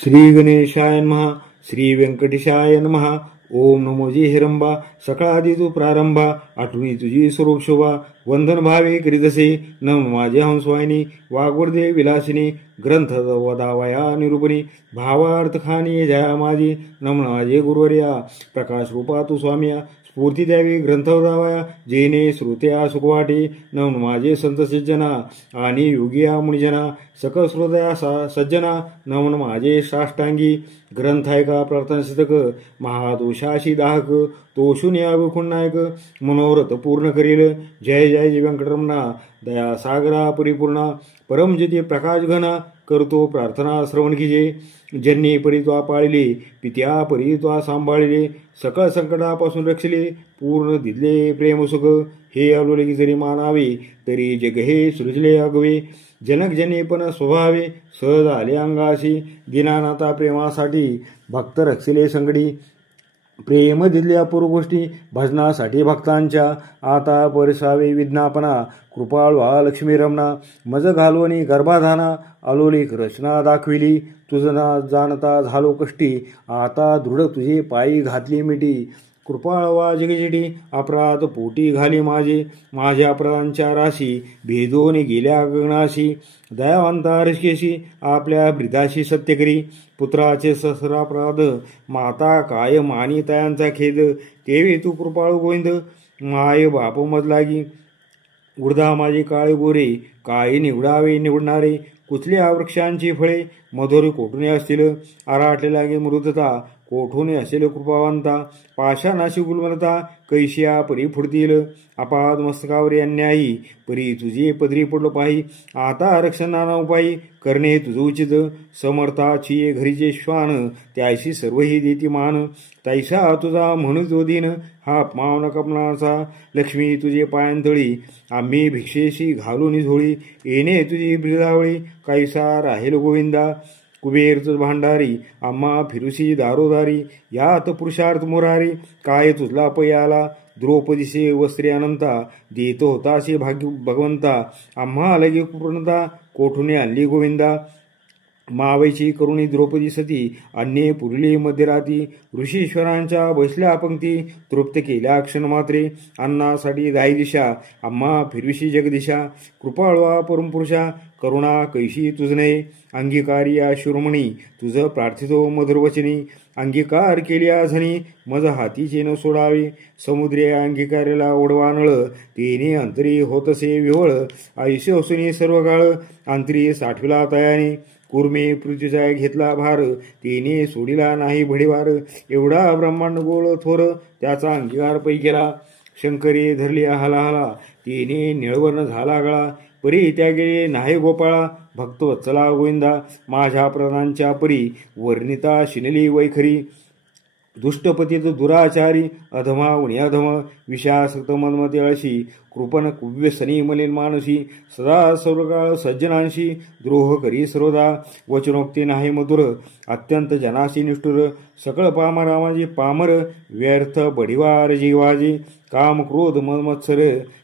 श्री गणेशाय नमः. श्री व्यंकटेशाय नमः. ओम नमो जे हिरंबा. सकाळादी तू प्रारंभा, आठवणी तुझी स्वरूप शोभा. वंदन भावे करीतसे नम माझे हंसवाहिनी. वागवडदे विलासिनी, ग्रंथ वदावया निरूपणी. भावार्थ खाणी जया माझी, नम माझे गुरुवर्या. प्रकाश रूपा तू स्वामिया, स्फूर्ती द्यावी ग्रंथ वदावया. जेने श्रोत्या सुख वाटे, नम माझे संत सज्जना. आणि योगिया मुनिजना, सकल श्रोतया सज्जना. नमन माझे साष्टांगी. ग्रंथ ऐका प्रार्थना शतक, महादोषाशी दाहक. तो शून्य नायक, मनोरथ पूर्ण करील. जय जय जय व्यंकटरमणा. दया सागरा परिपूर्णा, परमज्योती प्रकाश घना. करतो प्रार्थना श्रवण कीजे. ज्यांनी परित्वा पाळिले, पित्या परित्वा सांभाळिले. सकळ संकटापासून रक्षिले, पूर्ण दिले प्रेम सुख. हे अवलोले जरी मानावे, तरी जग हे सृजले अगवे. जनक जने पण स्वभावे, सहज आले अंगाशी. दिनानाथा प्रेमासाठी, भक्त रक्षिले संगडी. प्रेम दिले अपूर्व गोष्टी, भजनासाठी भक्तांच्या. आता परसावे विज्ञापना, कृपाळवा लक्ष्मी रमणा. मज घालवणी गर्भाधाना, अलोलिक रचना दाखविली. तुझना जाणता झालो कष्टी, आता दृढ तुझे पायी घातली मिठी. कृपाळवा जगजिटी, अपराध पोटी घाली माझे. माझ्या अपराधांच्या राशी, भेदोनी गेल्या गगनाशी. दयावंता ऋषिकेशी, आपल्या ब्रिदाशी सत्य करी. पुत्राचे सहस्रापराध, माता काय मानी तयांचा खेद. तेवे तू कृपाळू गोविंद, माय बाप मजलागी. उडदा माझे काळे गोरे, काही निवडावे निवडणारे. कुचल्या वृक्षांची फळे, मधुर कोठून असतील. आराटले लागे मृदता, कोठून असेल कृपावंता. पाषाणाशी गुलमलता, कैशिया परी फुडतील. अपाद मस्तकावरी अन्यायी, परी तुझे पदरी पडलो पाही. आता रक्षणाना उपायी, करणे तुझं उचित. समर्थाची घरीचे श्वान, त्याशी सर्वही देती मान. तैसा तुझा म्हणू जो दिन, हा पावन कपनाचा. लक्ष्मी तुझे पायांतळी, आम्ही भिक्षेशी घालून झोळी. येणे तुझी ब्रिदावळी, कैसा राहील गोविंदा. कुबेर भांडारी, आम्हा फिरुसी दारोदारी. यात पुरुषार्थ मुरारी, काय तुझला पयाला. द्रौपदीचे वस्त्रे अनंता, देतो होताशी भाग्य भगवंता. आम्हा लगे पूर्णता, कोठून आणली गोविंदा. मावैची करुणी द्रौपदी सती, अन्ये पुरली मध्यराती. ऋषीश्वरांच्या बसल्या पंक्ती, तृप्त केल्या क्षणमात्रे. अन्नासाठी दाई दिशा, आम्हा फिरविशी जगदिशा. कृपाळवा परमपुरुषा, करुणा कैशी तुझ नये. अंगीकारी या शिरोमणी, तुझ प्रार्थितो मधुरवचनी. अंगीकार केल्या झणी, मज हातीचे न सोडावे. समुद्रे अंगीकारेला ओढवानळ, तेने अंतरी होतसे विवळ. आयुष्य असूनी सर्व काळ, अंतरी साठविला तयाने. कुर्मे पृथ्वीचा घेतला भार, तेने सोडिला नाही भडीवार. एवढा ब्रह्मांड गोळ थोर, त्याचा अंगीकार पै केला. शंकरी धरली हलाहला, तेने निळवर्ण झाला गळा. परी त्या गेले नाही गोपाळा, भक्त वत्सला गोविंदा. माझ्या प्रधानांच्या परी, वर्णिता शिनली वैखरी. दुष्टपतीत दुराचारी, अधमा उणी अधम. विषासक्त मनमते अळशी, कृपण कुव्यसनी मलिन मानसी. सदा सर्वकाळ सज्जनांशी, द्रोह करी सर्वदा. वचनोक्ती नाही मधुर, अत्यंत जनाशी निष्ठुर. सकळ पामरामाजी पामर, व्यर्थ बढिवार जीवाजी. काम क्रोध मत्सर,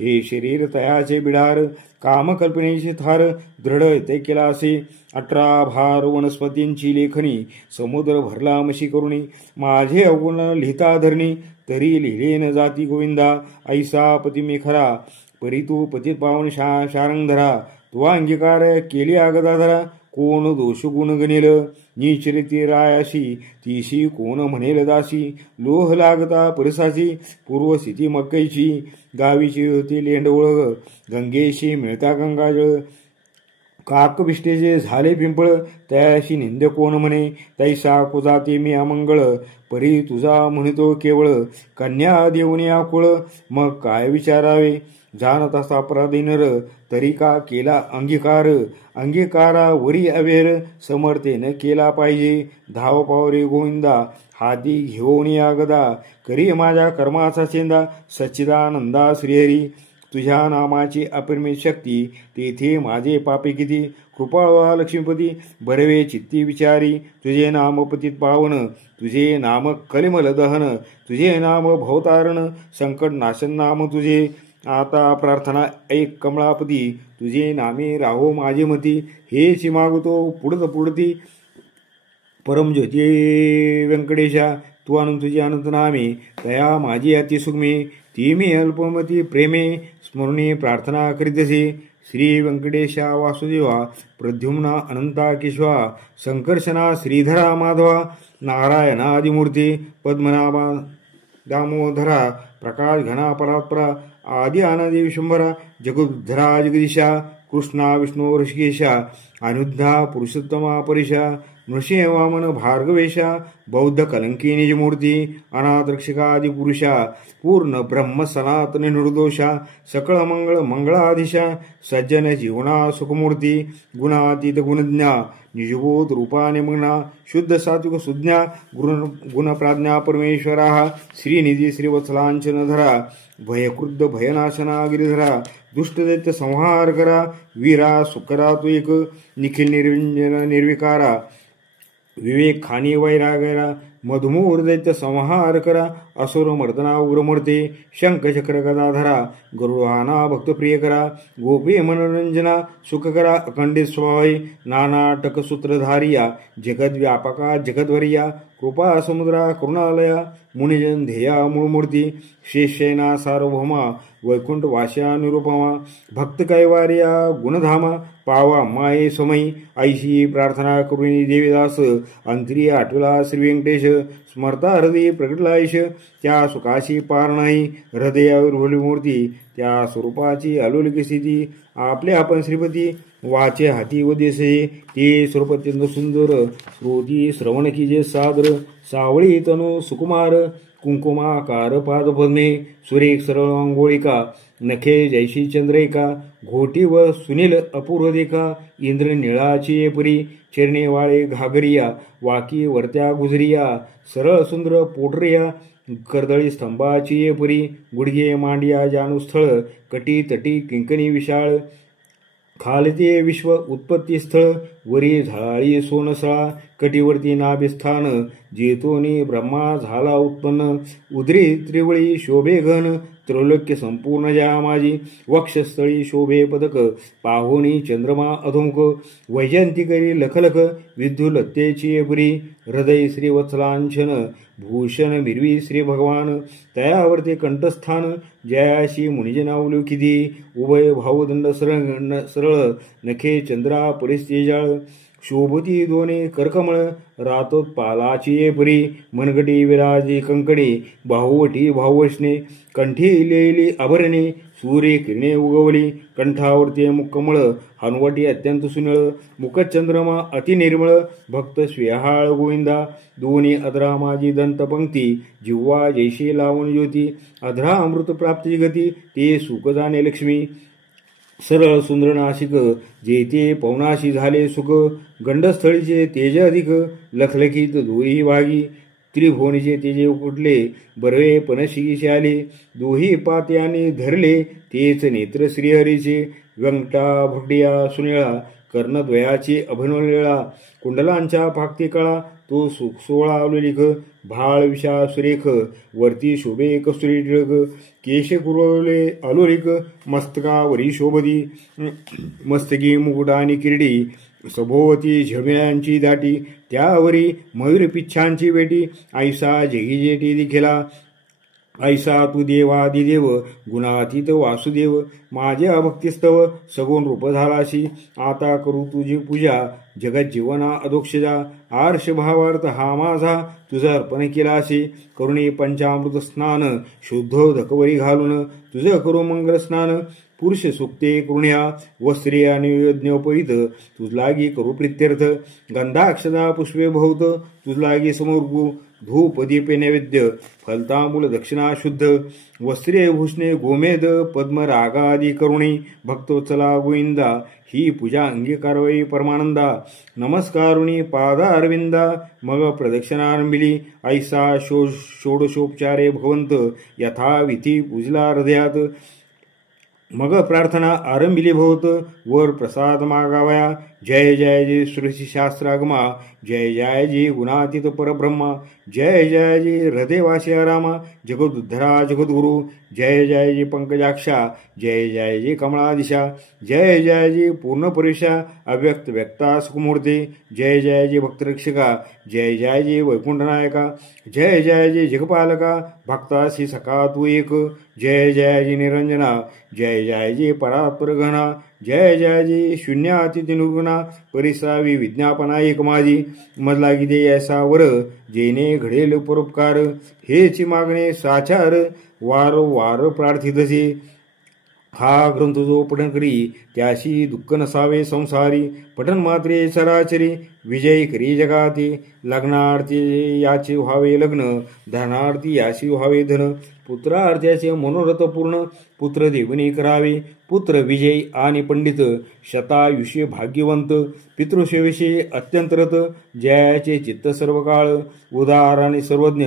हे शरीर तयाचे बिडार. कामकल्पनेची थार, दृढ ते केला असे. 18 भार वनस्पतींची लेखणी, समुद्र भरला मशी करुणी. माझे अवगुण लिहिता धरणी, तरी लिहिले न जाती गोविंदा. ऐसा पती मी खरा, परी तू पतित पावन शारंग धरा. तू अंगीकार केली गदाधरा, कोण दोष गुण गणेल. निचरिती रायाशी, तीशी कोण म्हणेल दासी. लोह लागता परसाची, पूर्वस्थिती मक्कैची. गावीची होती लेंडवळ, गंगेशी मिळता गंगाजळ. काकविष्टेचे झाले पिंपळ, त्याशी निंद कोण म्हणे. तैसा कुजाते मी अमंगळ, परी तुझा म्हणतो केवळ. कन्या देऊनी आकुळ, मग काय विचारावे. जाणत असा अपराधी नर, तरी का केला अंगीकार. अंगीकारा वरी अवेर, समर्थेन केला पाहिजे. धाव पावरे गोविंदा, हाती घेऊन या गदा. करी माझ्या कर्माचा चेंदा, सच्चिदानंदा श्रीहरी. तुझ्या नामाची अपरिमित शक्ती, तेथे माझे पापे किती. कृपाळवा लक्ष्मीपती, बरवे चित्ती विचारी. तुझे नाम पतित पावन, तुझे नाम कलिमल दहन. तुझे नाम भवतारण, संकट नाशन नाम तुझे. आता प्रार्थना ऐक कमळापती, तुझे नामे राहो माझे मती. हेच मागतो पुढत पुढती, परमज्योती व्यंकटेशा, तू आणून तुझी अनंत नामे, तया माझी अति सुगमे, ती मी अल्पमती प्रेमे, स्मरणे प्रार्थना करीतसे. श्री व्यंकटेशा वासुदेवा, प्रद्युम्ना अनंता केशवा, संकर्षणा श्रीधरा माधवा, नारायणादिमूर्ती, पद्मनाभा दामोदरा, प्रकाश घना परात्परा, आदि अनादि विशंभरा, जगुद्धरा जगदीशा, कृष्णा विष्णू ऋषिकेशा, अनिरुद्धा पुरुषोत्तमा परेशा, नृसिंह वामन भार्गवेशा, बौद्ध कलंकी निजमूर्ती, अनाथ रक्षकादि पुरुषा, पूर्ण ब्रह्म सनातन निर्दोषा, सकळ मंगळ मंगळाधीशा, सज्जन जीवना सुखमूर्ती, गुणातीत गुणज्ञा, निजबोध रूपाने मग्ना, शुद्ध सात्विक सुज्ञा, गुणप्राज्ञा परमेश्वरा, श्रीनिधी श्रीवत्सलांचनधरा, भयक्रुद्ध भयनाशना गिरिधरा, दुष्टदैत्य संहार करा, वीरा सुकरा तू एक, निखिल निर्विंजन निर्विकारा, विवेक खानी वैरागरा, मधुमूर दैत्य संहार करा, असुर मर्दना उग्रमूर्ते, शंख चक्र गदाधरा, गरुडाना भक्तप्रिय करा, गोपी मनोरंजना सुख करा, अखंडित स्वभावे, नानाटक सूत्रधारिया, जगद व्यापका जगद्वरिया, कृपा समुद्रा करुणालया, मुनिजन ध्येया मूळमूर्ती, शेषैना सार्वभौमा, वैकुंठ वास्या निरुपमा, भक्त कैवार्या गुणधामा, पावा माये समयी, ऐशी प्रार्थना करुणी देवीदास, अंतरी आठवला श्री व्यंकटेश, स्मरता हृदय प्रगटलायश, त्या सुखाची पार नाही, हृदयावर मूर्ती, त्या स्वरूपाची अलौकिक स्थिती, आपल्या आपण श्रीपती, वाचे हाती व देसे, ते स्वरूप अत्यंत सुंदर, श्रोती श्रवण कीजे सादर, सावळी तनु सुकुमार, कुंकुमाकार पादपद्मे, सुरेख सरळ अंघोळिका, नखे जैशी चंद्रिका, घोटी व सुनील अपूर्व देखा, इंद्र निळाची परी, चरणे वाळे घागरिया, वाकी वरत्या गुजरिया, सरळ सुंदर पोटरिया, कर्दळी स्तंभाची परी, गुडघे मांडिया जानुस्थळ, कटी तटी किंकणी विशाळ, खालते विश्व उत्पत्ती स्थळ, वरी झळाळी सोनसळा, कटीवरती नाभिस्थान, जेतोनी ब्रह्मा झाला उत्पन्न, उदरी त्रिवळी शोभे घन, त्रैलोक्य संपूर्ण ज्या माझी, वक्षस्थळी शोभे पदक, पाहुणी चंद्रमा अधुमुख, वैजयंतिकरी लखलख, विद्युलत्तेची पुरी, हृदय श्रीवत्सलांछन, भूषण मिरवी श्री भगवान, तयावरते कंठस्थान, जयाशी मुनिजना उल्लेखिती, उभय भावदंड सरळ, नखे चंद्रा परिस्तेजाळ, शोभती दोने कर्कमळ, रातोत्पालाची परी, मनगटी विराजी कंकणे, बाहुवटी भाववशने, कंठी लेली आभरणे, सूर्य किरणे उगवली, कंठावरती मुक्कमळ, हनुवटी अत्यंत सुनिळ, मुखचंद्रमा अतिनिर्मळ, भक्त स्वेहाळ गोविंदा, दोन्ही अधरा माझी दंतपंक्ती, जिव्हा जैशी लावण ज्योती, अधरा अमृत प्राप्ती गती, ते सुख जाणे लक्ष्मी, सरळ सुंदर नाशिक, जेथे पवनाशी झाले सुख, गंडस्थळीचे तेज अधिक, लखलखीत दोही वागी, त्रिभुवनीचे तेजे उकटले, बरवे पणशीशी आले, दोही पात्याने धरले, तेच नेत्र श्रीहरीचे, व्यंकटा भुटिया सुनिळा, कर्णद्वयाची अभिनवलेळा, कुंडलांच्या फाकती कळा, तो सोळा अलोलिक, भाळ विषा सुरेख, वरती शोभे कस्तुरी टिळक, केश कुरवले अलोलिक, मस्तकावरी शोभती, मस्तकी मुकुट आणि किरडी, सभोवती झबिळ्यांची दाटी, त्यावरी मयूर पिच्छांची बेटी, ऐसा जगी दिखेला, ऐसा तू देवादिदेव, गुणातीत वासुदेव, माझ्या भक्तिस्तव सगुण रूप झालाशी, आता करू तुझी पूजा, जगत जीवना अधोक्षजा, आर्ष भावार्थ हा माझा, तुझं अर्पण केलाशी, करुणी पंचामृत स्नान, शुद्धोदकवरी घालून, तुझं करू मंगल स्नान, पुरुष सुक्ते कृण्या, वस्त्रे आणि यज्ञोपवित, तुझलागी करू प्रित्यर्थ, गंधाक्षदा पुष्पे बहुत, तुझलागी समर्पू, धूप दीपे नैवेद्य, फलतांबूल दक्षिणा शुद्ध, वस्त्रे भूषणे गोमेद, पद्म रागादी करुणी, भक्तोत्सला गोविंदा, ही पूजा अंगीकारवई परमानंदा, नमस्कारुणी पादा अरविंदा, मग प्रदक्षिणारंभिली, ऐसा षोडशोपचारे भगवंत, यथाविधी पूजला हृदयात, मग प्रार्थना आरंभिली भोवत, वर प्रसाद मागावया, जय जय जी सृष्टी शास्त्रागमा, जय जय जी गुणातीत परब्रह्मा, जय जय जी हृदयवासी रामा, जगदुद्धरा जगद्गुरु, जय जय जी पंकजाक्षा, जय जय जी कमळादिशा, जय जय जी पूर्णपुरुषा, अव्यक्त व्यक्ता सुखमूर्ती, जय जय जी भक्तरक्षका, जय जय जी वैकुंठनायका, जय जय जी जगपालका, भक्तासी सखा तू एक, जय जय जी निरंजना, जय जय जी परात्पर घना, जय जय जी शून्यातीत निर्गुणा, परिसावी विज्ञापना एक माझी, मजला गिदे ऐसा वर, जेने घडेल परोपकार, हेची मागणे साचार, वारंवार प्रार्थितसे, हा ग्रंथ जो पठन करी त्याशी दुःख नसावे संसारी, पठन मात्रे चराचरी, विजय करी जगाती, लग्नार्थी याचे व्हावे लग्न, धनार्थी याशी व्हावे धन, पुत्रार्थ्याचे मनोरथ पूर्ण, पुत्र देवनी करावे, पुत्र विजय आणि पंडित, शतायुष्य भाग्यवंत, पितृसेवेशी अत्यंत रत, जयाचे चित्त सर्व काळ, उदार आणि सर्वज्ञ,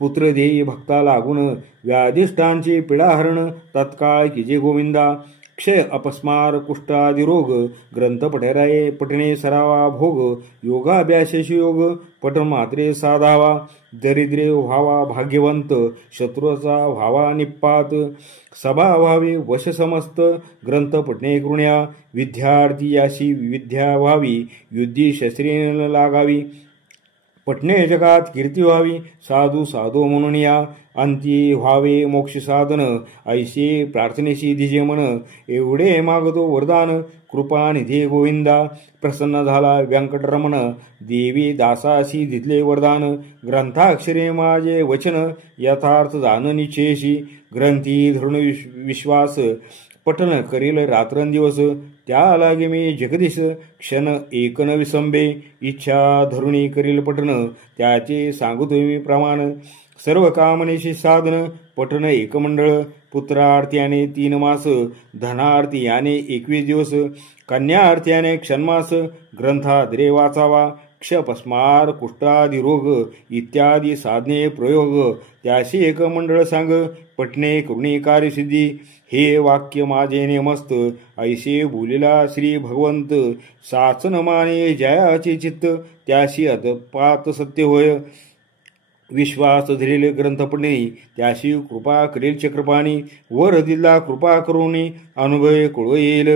पुत्र देई भक्ता लागून, व्याधिष्ठांची पीडाहरण, तत्काळ किजे गोविंदा, क्षय अपस्मार कुष्ठादी रोग, ग्रंथ पठणे सरावा भोग, योगाभ्यासेशी योग, पठन मात्रे साधावा, दरिद्रे व्हावा भाग्यवंत, शत्रूचा व्हावा निपात, सभा व्हावी वश समस्त, ग्रंथ पठणे कृण्या, विद्यार्थी याशी विद्या व्हावी, युद्धी शस्त्रे लागावी, पठणे जगात कीर्ती व्हावी, साधू साधू म्हणून या, अंती व्हावे मोक्ष साधन, ऐसे प्रार्थनेशी दिजे मन, एवढे मागतो वरदान, कृपा निधी गोविंदा, प्रसन्न झाला व्यंकटरमण, देवी दासाशी दिले वरदान, ग्रंथाक्षरे माझे वचन, यथार्थ जाण निश्चयशी, ग्रंथी धरून विश्वास, पठन करील रात्रंदिवस, त्या लागे मी जगदीश, क्षण एक न विसंबे, इच्छा धरुणी करील पठन, त्याचे सांगतो मी प्रमाण, सर्व कामनेशी साधन, पठन एकमंडळ, पुत्रार्थ्याने 3 मास, धनार्थी 21 दिवस, कन्यार्थ्याने क्षणमास, ग्रंथाद्रे वाचावा, क्षपस्मार कुष्ठादी रोग इत्यादी साधने प्रयोग, त्याशी एक मंडळ सांग, पठणे करुणी कार्यसिद्धी, हे वाक्य माझे नेमस्त, ऐसे बोलिला श्री भगवंत, साचन माने जयाचे चित्त, त्याशी अतपात सत्य होय, विश्वास धरेल ग्रंथ पठणे, त्याशी कृपा करेल चक्रपाणी, वर दिला कृपा करुणी, अनुभव कुळ येईल,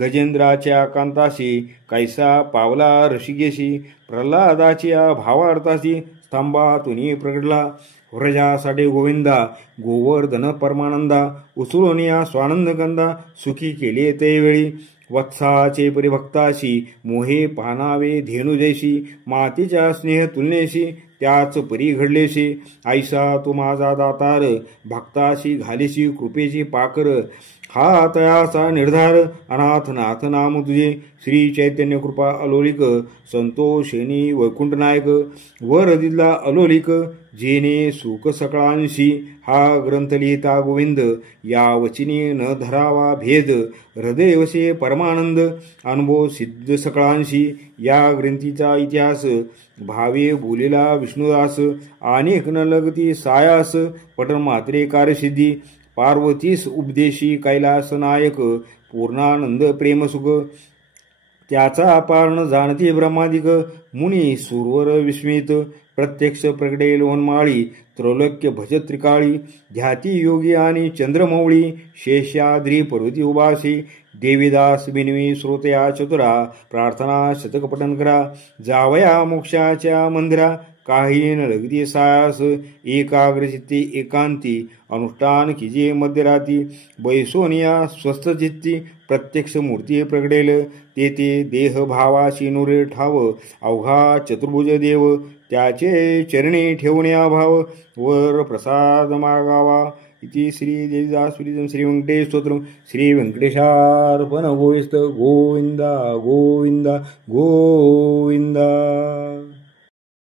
गजेंद्राच्या कांताशी, कैसा पावला ऋषिकेशी, प्रल्हादाच्या भावार्थाशी, स्तंभातून प्रगटला, व्रजासाठी गोविंदा, गोवर्धन परमानंदा, उचलून या स्वानंद गंधा, सुखी केले ते वेळी, वत्साचे परिभक्ताशी, मोहे पानावे धेनुजैशी, मातीच्या स्नेह तुलनेशी, त्याच परी घडलेशी, ऐसा तू माझा दातार, भक्ताशी घालीशी कृपेची पाकर, हा तयाचा निर्धार, अनाथनाथ नाम तुझे, श्री चैतन्य कृपा अलोलिक, संतोषेनी वैकुंठनायक, वर दिला अलोलिक, जेने सुख सकळांशी, हा ग्रंथ लिहिता गोविंद, या वचिनी न धरावा भेद, हृदयवसे परमानंद, अनुभव सिद्ध सकळांशी, या ग्रंथीचा इतिहास, भावे बोलेला विष्णुदास, अनेक न लगती सायास, पठण मात्रे कार्यसिद्धी, पार्वतीस उपदेशी कैलास नायक, पूर्णानंद प्रेमसुख, त्याचा पारण जाणती ब्रह्मादिक, मुनी सुरवर विस्मित, प्रत्यक्ष प्रगटेल वनमाळी, त्रैलोक्य भजत त्रिकाळी, ध्याती योगी आणि चंद्रमौळी, शेषाद्री पर्वती उभासी, देवीदास बिनवी श्रोतया चतुरा, प्रार्थना शतक पठन करा, जावया मोक्षाच्या मंदिरा, काही न लगती सायास, एकाग्रचित्ती एकांती, अनुष्ठान किजे मध्यराती, बैसोनिया स्वस्थ चित्ती, प्रत्यक्ष मूर्ती प्रगटेल, तेथे देह भावाशी नुरे ठाव, अवघा चतुर्भुज देव, त्याचे चरणी ठेवण्या भाव, वर प्रसाद मागावा, इति श्री देवीदास श्री व्यंकटेश स्तोत्रम, श्री व्यंकटेशार्पण गोविंद गोविंदा गोविंदा गोविंदा.